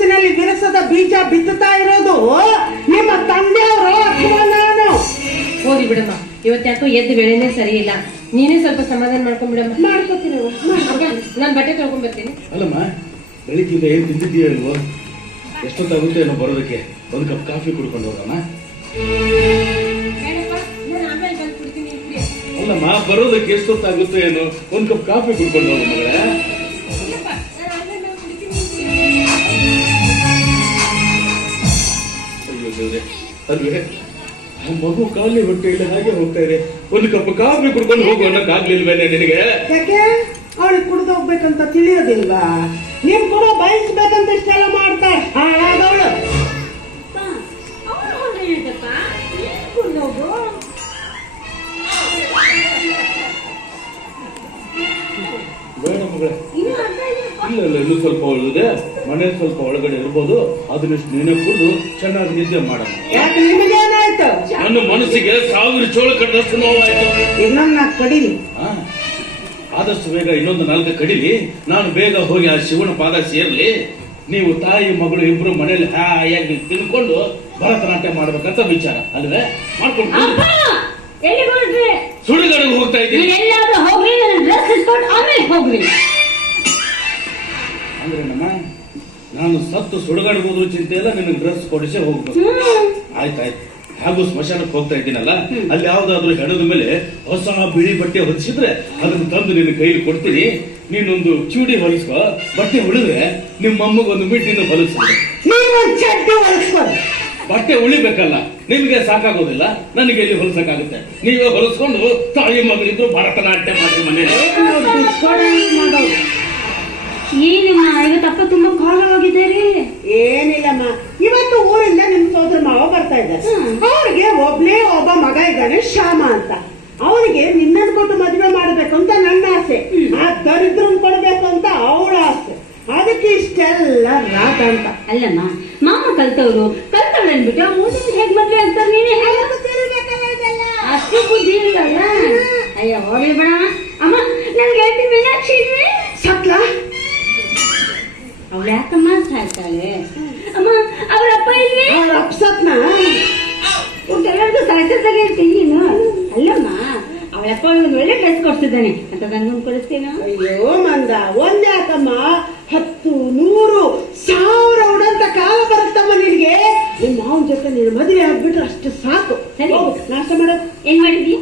ಮನಸ್ಸಿನಲ್ಲಿ ವಿರಸದ ಬೀಜ ಬಿತ್ತುತ್ತಾ ಇರೋದು? ನಿಮ್ಮ ತಂದೆಯವರು ಅಥವಾ ನಾನು. ಹೋಗಿ ಬಿಡಮ್ಮ. ಇವತ್ತ್ಯಾಕೋ ಎದ್ದು ಬೆಳೆನೇ ಸರಿ ಇಲ್ಲ ನೀನೇ ಸ್ವಲ್ಪ ಸಮಾಧಾನ ಮಾಡ್ಕೊಂಡ್ ಬಿಡಮ್ಮ. ಮಾಡ್ಕೋತೀನಿ ನಾನು ಬಟ್ಟೆ ತೊಳ್ಕೊಂಡ್ ಬರ್ತೀನಿ. ಅಲ್ಲಮ್ಮ ಬೆಳಿಗ್ಗಿಂದ ಏನು ತಿಂದಿದ್ದೀಯ ನೀವು? ಎಷ್ಟೊತ್ತಾಗುತ್ತೆ ಏನೋ ಬರೋದಕ್ಕೆ? ಒಂದು ಕಪ್ ಕಾಫಿ ಕುಡ್ಕೊಂಡು ಹೋಗಮ್ಮ. ಅಲ್ಲಮ್ಮ ಬರೋದಕ್ಕೆ ಎಷ್ಟೊತ್ತಾಗುತ್ತೆ ಏನೋ? ಒಂದು ಕಪ್ ಕಾಫಿ ಕುಡ್ಕೊಂಡು ಹೋಗು ಅಲ್ವೇ? ಆ ಮಗು ಖಾಲಿ ಹೊಟ್ಟೆಯಲ್ಲಿ ಹಾಗೆ ಹೋಗ್ತಾ ಇದೆ. ಒಂದು ಕಪ್ ಕಾಫಿ ಕುಡ್ಕೊಂಡು ಹೋಗು ಅನ್ನಕ್ಕಾಗ್ಲಿಲ್ವೇನೆ ನಿನಗೆ? ಯಾಕೆ? ಅವಳಿಗೆ ಕುಡ್ದು ಹೋಗ್ಬೇಕಂತ ತಿಳಿಯೋದಿಲ್ವಾ? ನೀವು ಕೂಡ ಬಯಸ್ಬೇಕಂತ ಇಷ್ಟೆಲ್ಲ ಮಾಡ್ತಾಳೆ ಹಾಳಾದವಳು. ಬೇಡ ಮಗಳೇ. ಇಲ್ಲ ಇಲ್ಲ ಇನ್ನೂ ಸ್ವಲ್ಪ ಉಳಿದಿದೆ ಮನೆ ಸ್ವಲ್ಪ ಒಳಗಡೆ ಇರ್ಬೋದು ಅದನ್ನಿಷ್ಟು ನೆನೆ ಕುಡಿದು ಚೆನ್ನಾಗಿ ನಿದ್ದೆ ಮಾಡೋಣ. ಯಾಕೆ ನಿಮಗೇನಾಯ್ತು ನನ್ನ ಮನಸ್ಸಿಗೆ ಸಾವಿರ ಚೋಳ ಕಡ್ದಷ್ಟು ನೋವಾಯ್ತು. ಇನ್ನೊಂದ್ ನಾಲ್ಕು ಕಡೀಲಿ. ಆ, ಆದಷ್ಟು ಬೇಗ ಇನ್ನೊಂದು ನಾಲ್ಕು ಕಡಿಲಿ. ನಾನು ಬೇಗ ಹೋಗಿ ಆ ಶಿವನ ಪಾದ ಸೇರ್ಲಿ. ನೀವು ತಾಯಿ ಮಗಳು ಇಬ್ರು ಮನೇಲಿ ಹಾಯಾಗಿ ತಿನ್ಕೊಂಡು ಭರತನಾಟ್ಯ ಮಾಡ್ಬೇಕಂತ ವಿಚಾರ. ಅಲ್ವೇ? ಮಾಡ್ಕೊಂಡು ಅಪ್ಪ ಎಲ್ಲಿ ಹೊರಟ್ರಿ ಸುಳಿಗಾಡಿಗೆ ಹೋಗ್ತಾ ಇದ್ದೀನಿ. ಹೋಗ್ರಿ ನನ್ನ ಡ್ರೆಸ್ ಇಸ್ಕೊಂಡು ಆಮೇಲೆ ಹೋಗ್ರಿ. ಅಂದ್ರೆ ನಮ್ಮ ನಾನು ಸತ್ತು ಸುಡುಗಾಡಿಗೆ ಹೋದ್ರು ಚಿಂತೆ ಇಲ್ಲ ನಿನಗೆ ಡ್ರೆಸ್ ಕೊಡಿಸೇ ಹೋಗ್ಬೇಕು ಹ್ಮ್ ಆಯ್ತಾಯ್ತು. ಹಾಗೂ ಸ್ಮಶಾನಕ್ಕೆ ಹೋಗ್ತಾ ಇದ್ದೀನಲ್ಲ ಅಲ್ಲಿ ಯಾವ್ದಾದ್ರು ಹೆಣದ ಮೇಲೆ ಹೊಸ ಬಿಳಿ ಬಟ್ಟೆ ಹೊಲಿಸಿದ್ರೆ ಅದನ್ನು ತಂದು ನಿನ್ನ ಕೈಲಿ ಕೊಡ್ತೀನಿ. ನೀನೊಂದು ಚೂಡಿ ಹೊಲಿಸ್ಕೊ ಬಟ್ಟೆ ಹೊಲಿದ್ರೆ ನಿಮ್ಮ ಅಮ್ಮಗೊಂದು ಮಿಟ್ಟಿನ ಹೊಲಿಸ್ತಾರೆ ಬಟ್ಟೆ ಉಳಿಬೇಕಲ್ಲ ನಿಮ್ಗೆ ಸಾಕಾಗೋದಿಲ್ಲ ನನಗೆ ಇಲ್ಲಿ ಹೊಲಿಸಕ್ಕಾಗುತ್ತೆ. ನೀವೇ ಹೊಲಿಸ್ಕೊಂಡು ತಾಯಿ ಮಗಳಿದ್ರು ಭರತನಾಟ್ಯ ಮಾಡಿ ಮನೇಲಿ ಇಷ್ಟೆಲ್ಲ ರಾತ ಅಂತ. ಅಲ್ಲಮ್ಮ ಮಾಮ ಕಲ್ತವ್ರು ಕಲ್ತವ್ರು ಅಂದ್ಬಿಟ್ಟು ಓದಿದ್ರೆ ಹೇಗ್ ಮದ್ವೆ ಅಂತಾರೆ ನೀನೇ ಹೇಗೆ ಅಷ್ಟು ಬುದ್ಧಿ ಇಲ್ಲಲ್ಲ ಅಯ್ಯೋ ಹೋಗ್ಲಿ ಬೇಡ ಅಮ್ಮ ನನ್ಗೆ ಹೇಳ್ತಿ ಮೀನಾಕ್ಷಿ ಇದ್ವಿ ಸತ್ಲ. ಅವ್ಳು ಯಾಕಮ್ಮ ಸಾಯ್ತಾಳೆ ಅಮ್ಮ ಅವ್ರ ಅಪ್ಪ ಇಲ್ವಿ? ಅವ್ರ ಅಪ್ಸತ್ನ ಎಲ್ಲರಿಗೂ ಸರಸತ್ತಾಗಿ ಹೇಳ್ತೀನಿ ನೀನು. ಅಲ್ಲಮ್ಮ ಅವಳಪ್ಪ ಒಂದು ಒಳ್ಳೆ ಡ್ರೆಸ್ ಕೊಡ್ಸಿದ್ದಾನೆ. ಅಂತ ನನ್ಗೊಂದು ಕೊಡಿಸ್ತೀನ ಅಯ್ಯೋ ಮಂದ ಒಂದ್ಯಾಕಮ್ಮ ನೂರು ಸಾವಿರ ಉಡಂತ ಕಾಲ ಬರುತ್ತಮ್ಮ ನಿನ್ಗೆ ನಿಮ್ಮ ಮಾವನ ಜೊತೆ ನೀನು ಮದುವೆ ಆಗ್ಬಿಟ್ರೆ ಅಷ್ಟು ಸಾಕು. ಸರಿ. ನಾಷ್ಟ ಮಾಡೋದು. ಏನ್ ಮಾಡಿದ್ಯಾ